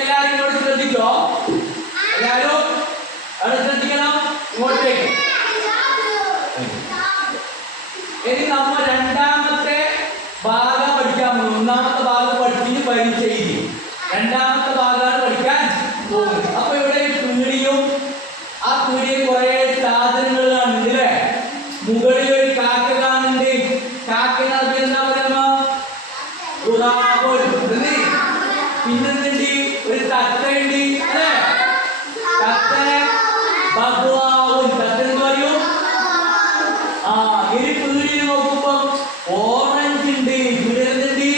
എല്ലാരും ഇങ്ങോട്ട് ശ്രദ്ധിക്കോ, എല്ലാരും അവിടെ ശ്രദ്ധിക്കണം, ഇങ്ങോട്ടേക്ക്. ഇനി നമ്മ രണ്ടാമത്തെ ഭാഗം പഠിക്കാൻ പോകും. ഒന്നാമത്തെ ഭാഗം പഠിച്ചിട്ട് പരീക്ഷ എഴുതി രണ്ടാമത്തെ ഭാഗമാണ് പഠിക്കാൻ പോകുന്നത്. അപ്പൊ ഇവിടെ പീടിയും ആ പീടിയിൽ കുറെ സാധനങ്ങൾ കാണുന്നുണ്ട് അല്ലേ? മുകളിൽ ഒരു കാക്ക കാണുന്നുണ്ട്. കാക്കയുടെ അത് എന്താ പറയുക? പിന്നെന്തുണ്ട്? ഒരു തത്തയുണ്ട് അല്ലേ? തത്ത ബഗ്വാവും. തത്ത എന്ന് പറയും. ആ ഒരു പീടിയിൽ നോക്കുമ്പോ ഓറഞ്ച് ഉണ്ട്. പീടിയിലെന്തുണ്ട്?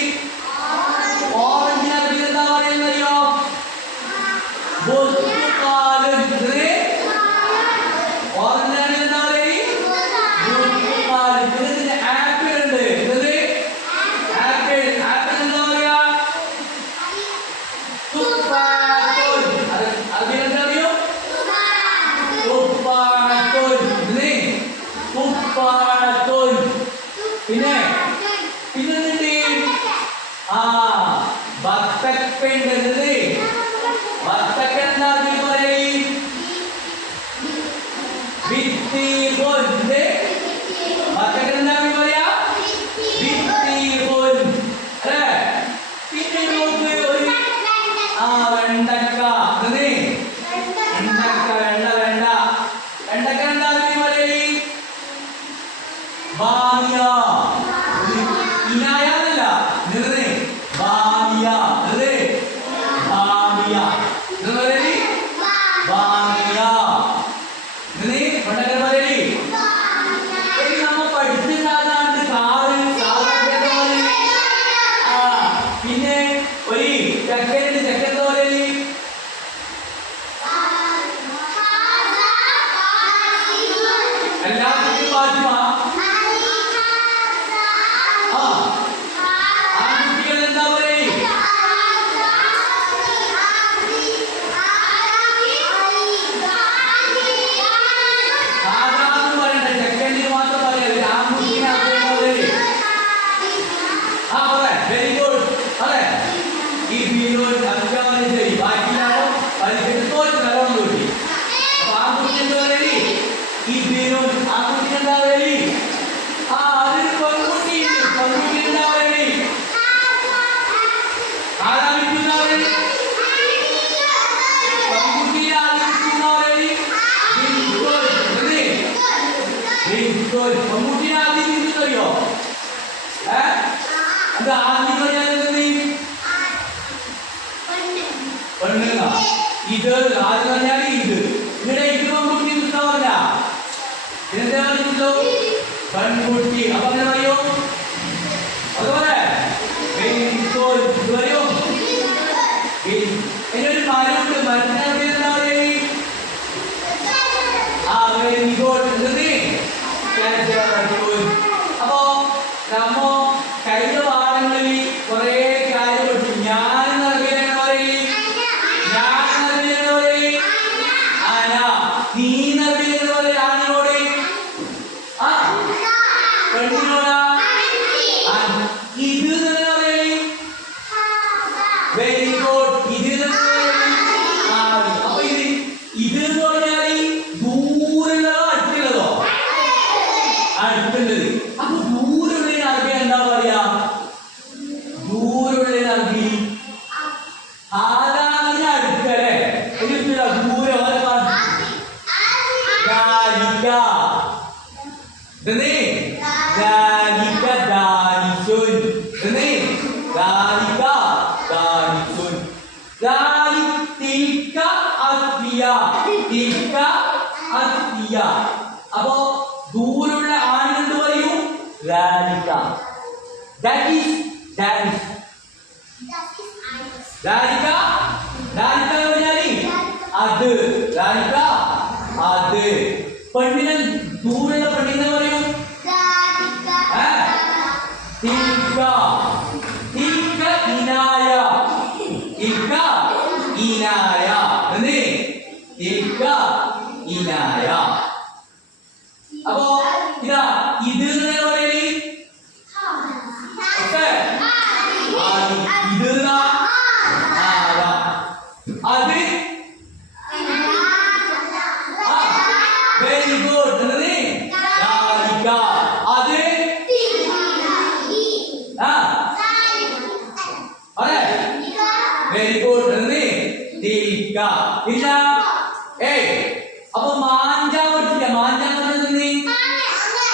ഓറഞ്ചിനകത്ത് എന്താ പറയുന്നറിയോ? ഓറഞ്ചാണ് എന്താ പറയുക? ആപ്പിൾ ഉണ്ട്. ആപ്പിൾ ആപ്പിൾ എന്താ പറയാ? അതിനെന്തറിയോ? പിന്നെ പിന്നെന്തുണ്ട്? ആ ബത്തക്കുണ്ട്. ബത്തക്ക എന്താ പറയും? വിത്തിപോൽ. ബത്തക്ക എന്താ പറയാ? വിത്തിപോൽ അല്ലേ? പിന്നെ നോക്ക് ഒരു വെണ്ടക്ക. വെണ്ടക്ക വെണ്ടക്ക എന്താ പറയല്? ബാമിയ. ഇനായല്ല ബാമിയ. ബാമിയ ബാമിയ വെണ്ടക്ക പറയല്. ഇനി നമ്മ പഠിച്ചിട്ടാണ് കാറ്. ആ പിന്നെ ഒരു ചക്കരുണ്ട്. ചക്ക എന്താ പറയല്? എല്ലാത്തിനും പാറ്റുമ. ആൺകുട്ടികൾ എന്താ പറയും? സാധാരണ പറയണ്ട, സെക്കൻഡിൽ മാത്രം പറയാം. ആൺകുട്ടിനെ ആ പറയാം. Very good. അതെ ഈ വീഡിയോ അത്യാവശ്യം ശരി. ബാക്കിയാണോ തോറ്റ് നല്ലോണം കൂട്ടി. അപ്പൊ ആൺകുട്ടി എന്താ പറയല്? ഈ വീഡിയോ ആൺകുട്ടി എന്താ പറയല്? ആ അതിന് പെൺകുട്ടി. പെൺകുട്ടി എന്താ പറയല്? ആരാധിക്കുന്ന പറയല്? പെൺകുട്ടിയെ ആരാധിക്കുന്ന പറയല്? പെൺകുട്ടിയെ ആരാധിക്കുന്നറിയോ? അത് ആദ്യം പറയാൻ പെണ്ണുങ്ങ. ഇത് ആദ്യം പറഞ്ഞാല് ഇത്. ഇവിടെ ഇത് പെൺകുട്ടി ഉണ്ടാവില്ല. എന്താ പറഞ്ഞോ? പെൺകുട്ടി. അപ്പൊ അങ്ങനെ പറയോ? അതുപോലെ പറയോ? എന്നൊരു മരമുണ്ട്. മരത്തിനൊക്കെ എന്താ പറയല്? ആ വെരി ഗുഡ്. അപ്പോ നമ്മ കഴിഞ്ഞ പാഠങ്ങളിൽ കുറെ കാര്യം പഠിച്ചു. ഞാൻ നൽകിയെന്ന് പറയല്. ഞാൻ നൽകിയെന്ന് പറയല്. ആന. നീ നൽകിയെന്ന് പറയല്. ആനയോട്. ആ പെണ്ണിനോടാ? ഇത് തന്നെ പറയല്. Very good. ഇത് അപ്പൊ ഇത് എന്ന് പറഞ്ഞാല് ദൂരമുള്ളതോ അടുത്തുള്ളതോ? അടുത്തുള്ളത്. അപ്പൊ ദൂരമുള്ള അറബി എന്താ പറയാ? ദൂരമുള്ള അറബി ആരാണ് അടുത്തല്ലേ? ദൂരം അപ്പോ ദൂരമുള്ള ആണെന്ന് പറയൂ. That is അത്. അത് പെണ്ണിനെ ദൂരെയുള്ള പെണ്ണിനെ പറയൂ. ഇനായ. അപ്പോ ഇതാ ഇത് പറയല്. ഇത് വെരി ഗുഡ്. തിൽക്ക. ഇല്ല അപ്പൊ മാഞ്ച പഠിച്ചില്ല. മാഞ്ച പറഞ്ഞത്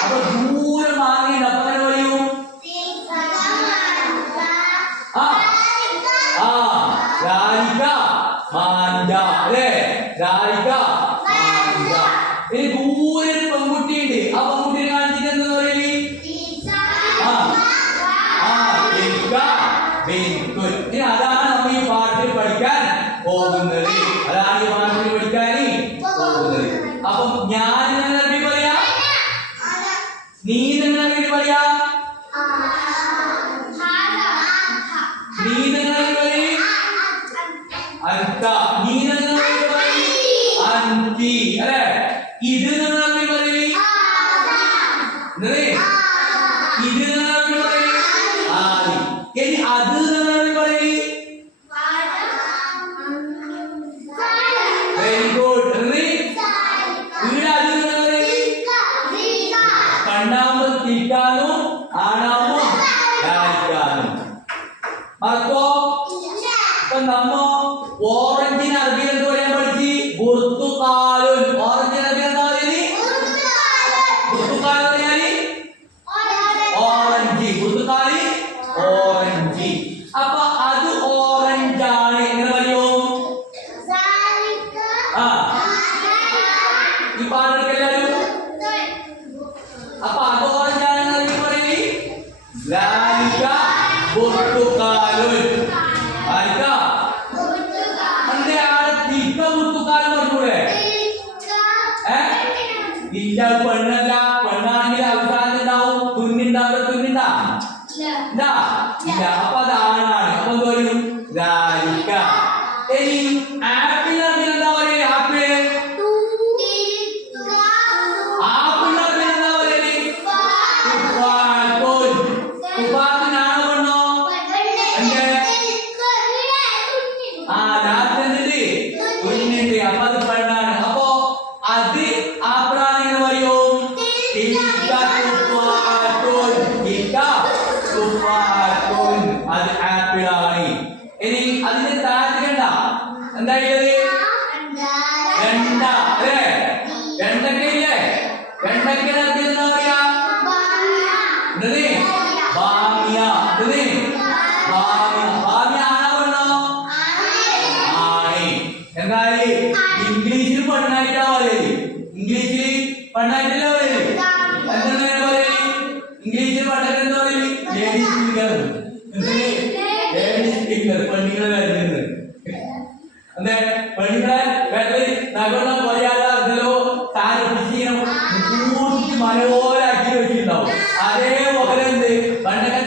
അപ്പൊ ദൂരം മാങ്ങയുണ്ട്. അപ്പൊ അങ്ങനെ പറയൂ. രാരിക മാഞ്ച അല്ലേ? രാരിക മാഞ്ച. ഇനി ദൂരെ ഒരു പെൺകുട്ടിയുണ്ട്. ആ പെൺകുട്ടിയെ കാണിച്ചിട്ട് എന്താ പറയല്? ഇനി അതാണ് നമ്മൾ ഈ പാട്ടിൽ പഠിക്കാൻ പോകുന്നത്. അതാണ് ഈ പാട്ടിൽ പഠിക്കാൻ പോകുന്നത്. അപ്പം ഞാൻ എന്നറിയ പറയാ, നീ എന്നറിയ പറയാ, നീ എന്നറിയ പറയും അർത്ത, നീ എന്നറിയ പറയും അന്തി അല്ലെ? ഇത് എന്നറിയ പറയും ഇത് എന്നറിയ പറയും ആദി. ഇനി അത് എന്നറിയ പറയും വെരി ഗുഡ്. ഇവിടെ അത് കണ്ണാകുമ്പോൾ തിരിക്കാനും ആണാകുമ്പോൾ ലാലിക്കാനും. മറക്കോ? ഇപ്പൊ നമ്മ ഓറഞ്ചിന് അറബിയിൽ എന്ത് പറയാൻ പഠിച്ച്? ബുർത്തുകാലുൻ. ഓറഞ്ചിന് അറബിയിൽ എന്താ പറയുന്നത്? ബുർത്തുകാൽ പറഞ്ഞാല് ഓറഞ്ച്. ബുർത്തുകാല് ഓറഞ്ച്. അപ്പൊ അത് ഓറഞ്ചാണ്. എങ്ങനെ പറയോ? ഈ പാടെടുക്കെല്ലാരും. അപ്പൊ അത് ഓറഞ്ചാണെന്ന് പറയുന്നത് ലാലിക ബുർത്തുകാലുൻ. ഇല്ല, പെണ്ണല്ല. പെണ്ണാണെങ്കിൽ അവസാനം ഉണ്ടാവും തുന്നിണ്ടാവും. തുന്നിണ്ടാ ഇല്ല. അപ്പൊ അത് ആണാണ്. അപ്പൊ എന്ത് പറയും? രാരിക. ഇനി ആപ്പിൾ എന്താ പറയുക? ആപ്പിള് ആപ്പിൾ എന്താ പറയല്? തുപ്പാക്കിനാണോ പെണ്ണോ? രാത്രി തുന്നിണ്ട്. അപ്പൊ അത് പെണ്ണാണ്. അപ്പൊ അത് ആപ്പിളാണെന്ന് പറയോ? അത് ആപ്പിളാണ്. ഇനി അതിന്റെ താഴെക്കണ്ട എന്തായത്? വെണ്ട അല്ലേ? വെണ്ടക്കയില്ലേ? വെണ്ടക്ക എന്താ പറയാ? ബാമിയ. ബാമിയ ആണോ പെണ്ണോ? ആണ്. എന്നാല് ഇംഗ്ലീഷിൽ പെണ്ണായിട്ടാ പറയല്. ഇംഗ്ലീഷിൽ പെണ്ണായിട്ടല്ല പറയല്. എന്താണ് പറയല്? ഇംഗ്ലീഷിൽ പെണ്ണായിട്ട് എന്താ പറയല്? Lady speaker. Lady speaker. പെണ്ണുങ്ങളെ വരുന്നത് അതെ. പെണ്ണുങ്ങളെ വേണ്ടത് നഗരം പറയാതോ താരപ്പിച്ചിങ്ങനെ കൂട്ടി മനോഹരാക്കി വെച്ചിട്ടുണ്ടാവും. അതേപോലെ എന്ത് പണ്ടൊക്കെ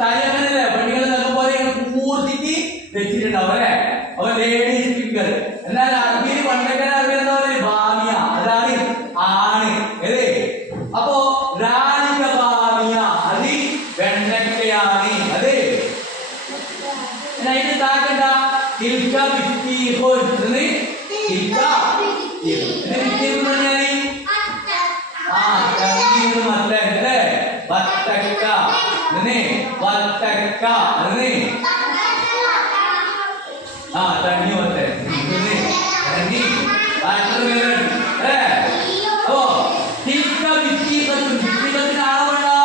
തലങ്ങനല്ലേ പെണ്ണുങ്ങളെ നഗരം പോലെ കൂട്ടിക്ക് വെച്ചിട്ടുണ്ടാവും അല്ലെ? അപ്പൊ ലേഡി സ്പീക്കർ. എന്നാൽ അറബിയിൽ പണ്ടൊക്കെ അറബി എന്താ പറയുക? ബാമിയ. അതാണ് ആണ് അല്ലേ? അപ്പോ രാരിക ബാമിയ അത് വെണ്ടക്കയാണ്. അതെ. അതിന് താക്കണ്ട തിൽക്ക ബിത്തിഹുൻ. തിൽക്ക മത്തൻ അല്ലേ? വത്തക്ക. വത്തക്ക തണ്ണി മത്തൻ. അപ്പോ തിൽക്ക ബിത്തിഹത്തുൻ. ബിത്തിഹത്തിനാണോ വേണ്ടോ?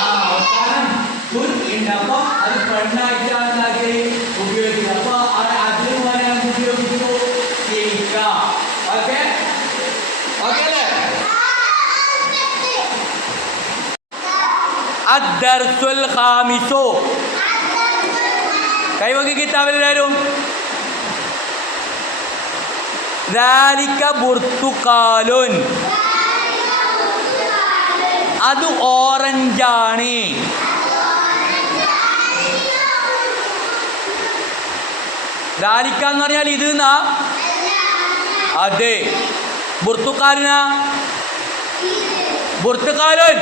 അവസാനം തുൻ ഉണ്ട്. അപ്പൊ അത് പെണ്ണായിട്ടാണ് ഉപയോഗിക്കുന്നത്. അപ്പൊ അതിന് പറയാൻ ഉപയോഗിക്കുന്നു തിൽക്ക. ഓക്കെ ഓക്കെ അല്ലേ? അദ്ദർസുൽ ഖാമിസു. കൈവക്കി കിതാബിലെല്ലാരും. ദാലിക ബുർത്തുകാലുൻ. അത് ഓറഞ്ചാണ്. ദാലിക എന്ന് പറഞ്ഞാൽ ഇത് എന്നാ? അതെ. ബുർത്തുകാലിനാ? ബുർത്തുകാലുൻ.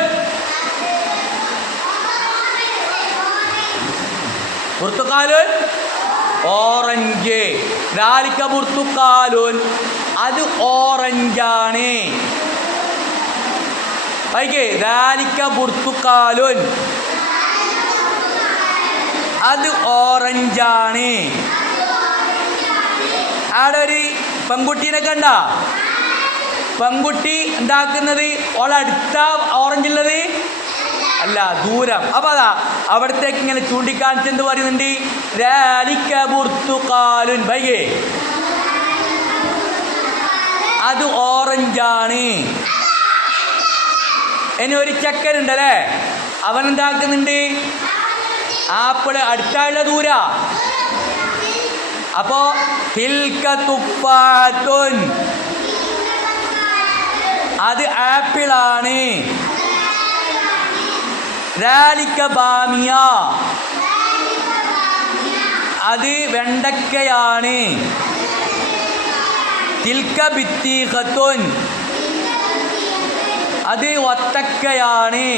ബുർത്തുകാലുൻ ഓറഞ്ച്. ദാലിക ബുർത്തുകാലുൻ അത് ഓറഞ്ചാണ്. ദാലിക ബുർത്തുകാലുൻ അത് ഓറഞ്ചാണ്. അവിടെ ഒരു പെൺകുട്ടീനെ കണ്ട? പെൺകുട്ടി എന്താക്കുന്നത്? ഓളടുത്ത ഓറഞ്ച് ഉള്ളത് അല്ല, ദൂരം. അപ്പൊ അതാ അവിടത്തേക്ക് ഇങ്ങനെ ചൂണ്ടിക്കാണിച്ച് എന്ത് പറയുന്നുണ്ട്? ബൈകേ, അത് ഓറഞ്ചാണ്. ഇനി ഒരു ചെക്കനുണ്ടല്ലേ, അവൻ എന്താക്കുന്നുണ്ട്? ആപ്പിള് അടുത്തുള്ള ദൂര. അപ്പോ തിൽക തുഫാത്തുൻ, അത് ആപ്പിളാണ്. ദാലിക ബാമിയ, അത് വെണ്ടക്കയാണ്. തിൽക ബിത്തീഖത്തുൻ, അത് വത്തക്കയാണ്.